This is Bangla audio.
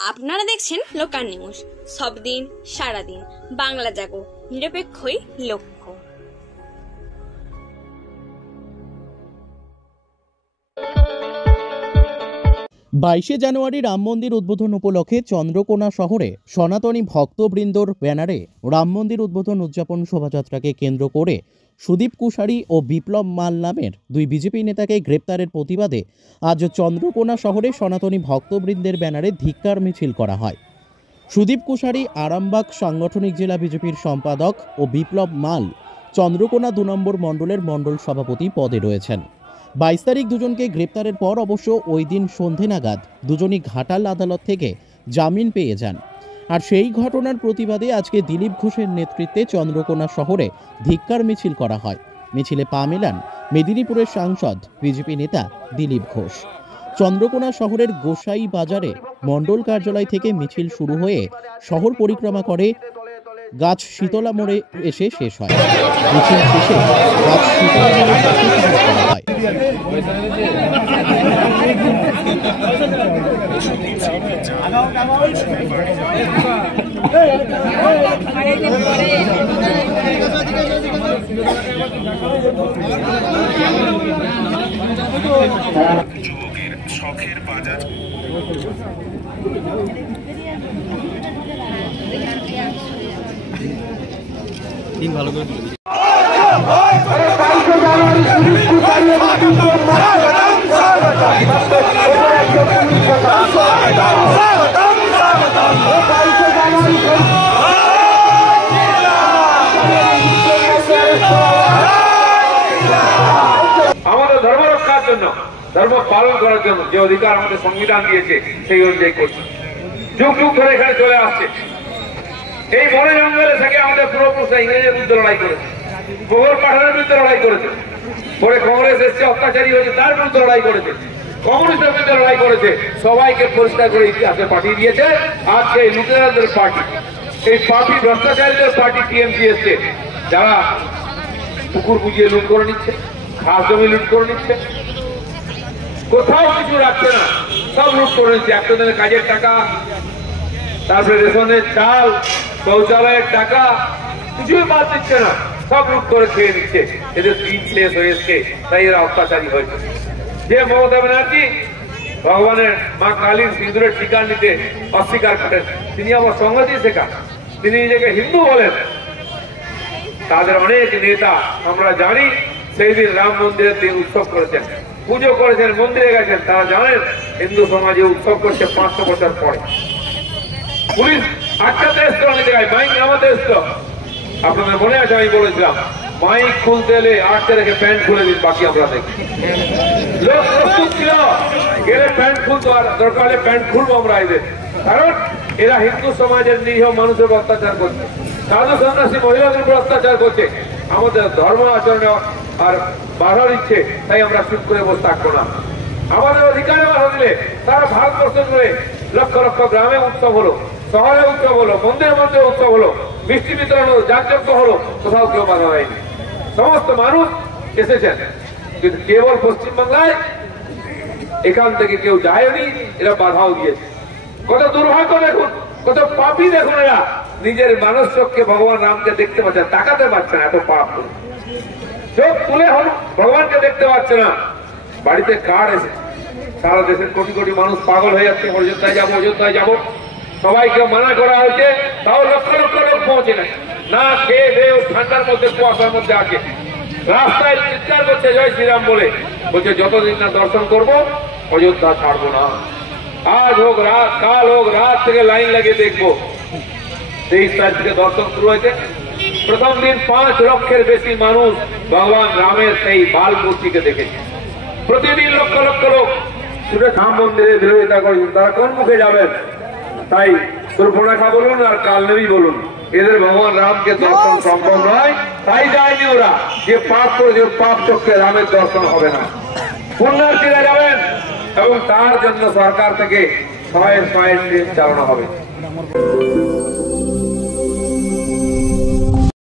আপনারা দেখছেন লোকাল নিউজ, সব দিন সারাদিন বাংলা জাগো, নিরপেক্ষই লক্ষ্য। 22 জানুয়ারি রাম মন্দির উদ্বোধন উপলক্ষে চন্দ্রকোনা শহরে সনাতনী ভক্তবৃন্দর ব্যানারে রাম মন্দির উদ্বোধন উদযাপন শোভাযাত্রাকে কেন্দ্র করে সুদীপ কুশারি ও বিপ্লব মাল নামের দুই বিজেপি নেতাকে গ্রেপ্তারের প্রতিবাদে আজ চন্দ্রকোনা শহরে সনাতনী ভক্তবৃন্দের ব্যানারে ধিক্কার মিছিল করা হয়। সুদীপ কুশারি আরামবাগ সাংগঠনিক জেলা বিজেপির সম্পাদক ও বিপ্লব মাল চন্দ্রকোনা 2 নম্বর মণ্ডলের মণ্ডল সভাপতি পদে রয়েছেন। 22 তারিখ দুজনকে গ্রেপ্তারের পর অবশ্য ওই দিন সন্ধে নাগাদ দুজনই ঘাটাল আদালত থেকে জামিন পেয়ে যান। আর সেই ঘটনার প্রতিবাদে আজকে দিলীপ ঘোষের নেতৃত্বে চন্দ্রকোনা শহরে ধিক্কার মিছিল করা হয়। মিছিলে পা মেলান মেদিনীপুরের সাংসদ বিজেপি নেতা দিলীপ ঘোষ। চন্দ্রকোনা শহরের গোসাই বাজারে মণ্ডল কার্যালয় থেকে মিছিল শুরু হয়ে শহর পরিক্রমা করে গাছ শীতলা মোড়ে এসে শেষ হয়। মিছিল শেষে গাছ শীতলা মোড়ে করা হয়। যুবকের শখের বাজার ভালো করে আমাদের ধর্ম রক্ষার জন্য, ধর্ম পালন করার জন্য যে অধিকার আমাদের সংবিধান দিয়েছে সেই অনুযায়ী করছে। যুগ যুগ ধরে এখানে চলে আসছে। এই বনে জঙ্গলে থেকে আমাদের পূর্বপুরুষরা ইংরেজের বিরুদ্ধে লড়াই করেছে, মোগল পাঠানের বিরুদ্ধে লড়াই করেছে, পরে কংগ্রেস এসছে অত্যাচারী হয়েছে তার বিরুদ্ধে লড়াই করেছে, কমিউনিস্টের বিরুদ্ধে লড়াই করেছে, সবাইকে পরিষ্কার করে ইতিহাসে পাঠিয়ে দিয়েছে। আজকে এই লুটেরাদের পার্টি, এই পার্টি ভ্রষ্টাচারীদের পার্টি টিএমসি এসছে, যারা পুকুর বুঝিয়ে লুট করে নিচ্ছে, ঘাস জমি লুট করে নিচ্ছে, কোথাও কিছু রাখছে না, সব লুট করে নিচ্ছে। একটা দিনের কাজের টাকা, তারপরে রেশনের চাল, শৌচালয়ের টাকা, কিছুই বাদ দিচ্ছে না, সব লুট করে খেয়ে নিচ্ছে। এদের দিন শেষ হয়ে এসছে, তাই এরা অত্যাচারী হয়েছে। যে মমতা ব্যানার্জি ভগবানের মা কালীর সিঁদুরের টিকা নিতে অস্বীকার করেন, তিনি আমার সংহতি শেখান, তিনি নিজেকে হিন্দু বলেন। তাদের অনেক নেতা আমরা জানি সেই দিন রাম মন্দিরের দিন উৎসব করেছেন, পুজো করেছেন, মন্দিরে গেছেন। তারা জানেন হিন্দু সমাজে উৎসব করছে 500 বছর পরে। পুলিশ আটকাতে এসছে অনেক জায়গায়, মাইক নামাতে এসছে। আপনাদের মনে আছে আমি বলেছিলাম মাইক খুলতে এলে আটকে রেখে প্যান্ট খুলে দিন, বাকি আমরা দেখি। লোক প্রস্তুত ছিল, গেলে প্যান্ট খুলতো, আর দরকার হলে প্যান্ট খুলবো আমরা এদের। কারণ এরা হিন্দু সমাজের নিরীহ মানুষের অত্যাচার করছে, সাধু সন্ন্যাসী মহিলাদের উপর অত্যাচার করছে। আমাদের ধর্ম আচরণে আর বাধা দিচ্ছে, তাই আমরা চুপ করে বসে থাকবো না। আমাদের অধিকারে বাধা দিলে সারা ভারতবর্ষ জুড়ে লক্ষ লক্ষ গ্রামে উৎসব হলো, শহরে উৎসব হলো, মন্দিরের মধ্যে উৎসব হলো, মিষ্টি বিতরণ হলো, যাগযজ্ঞ হলো, কোথাও কেউ বাধা হয়নি। সমস্ত মানুষ এসেছেন, কিন্তু কেবল পশ্চিমবাংলায় এখান থেকে কেউ যায়নি, এরা বাধাও দিয়েছে। কত দুর্ভাগ্য দেখুন, কত পাপী দেখুন। এরা নিজের মানুষ চোখকে ভগবান রামকে দেখতে পাচ্ছে না, তাকাতে পারছে না, এত পাপ করে চোখ তুলে হল ভগবানকে দেখতে পাচ্ছে না। বাড়িতে কার এসেছে, সারা দেশের কোটি কোটি মানুষ পাগল হয়ে যাচ্ছে, অযোধ্যায় যাবো, অযোধ্যায় যাবো। সবাইকে মানা করা হয়েছে, তাও লক্ষ লক্ষ লোক পৌঁছে নাই, না খেয়ে দেয়ে ঠান্ডার মধ্যে কুয়াশার মধ্যে আছে, রাস্তায় চিৎকার করছে জয় শ্রীরাম বলে। বলছে যতদিন না দর্শন করবো অযোধ্যা ছাড়বো না। আজ হোক রাত, কাল হোক রাত থেকে লাইন লাগিয়ে দেখবো। 23 তারিখ থেকে দর্শন শুরু হয়েছে। প্রথম দিন 5 লক্ষের বেশি মানুষ ভগবান রামের সেই বাল মূর্তিকে দেখেছে। প্রতিদিন লক্ষ লক্ষ লোক শুধু রাম মন্দিরের বিরোধিতা করেছেন, তারা কোন মুখে যাবেন? তাই সুর্পণখা বলুন আর কালনেবী বলুন, এদের ভগবান রামকে দর্শন সম্ভব নয়, তাই যায়নি ওরা। যে পাপ করেছে পাপ চোখে রামের দর্শন হবে না। পুণ্যার্থীরা যাবেন এবং তার জন্য সরকার থেকে 100 ট্রেন চালানো হবে।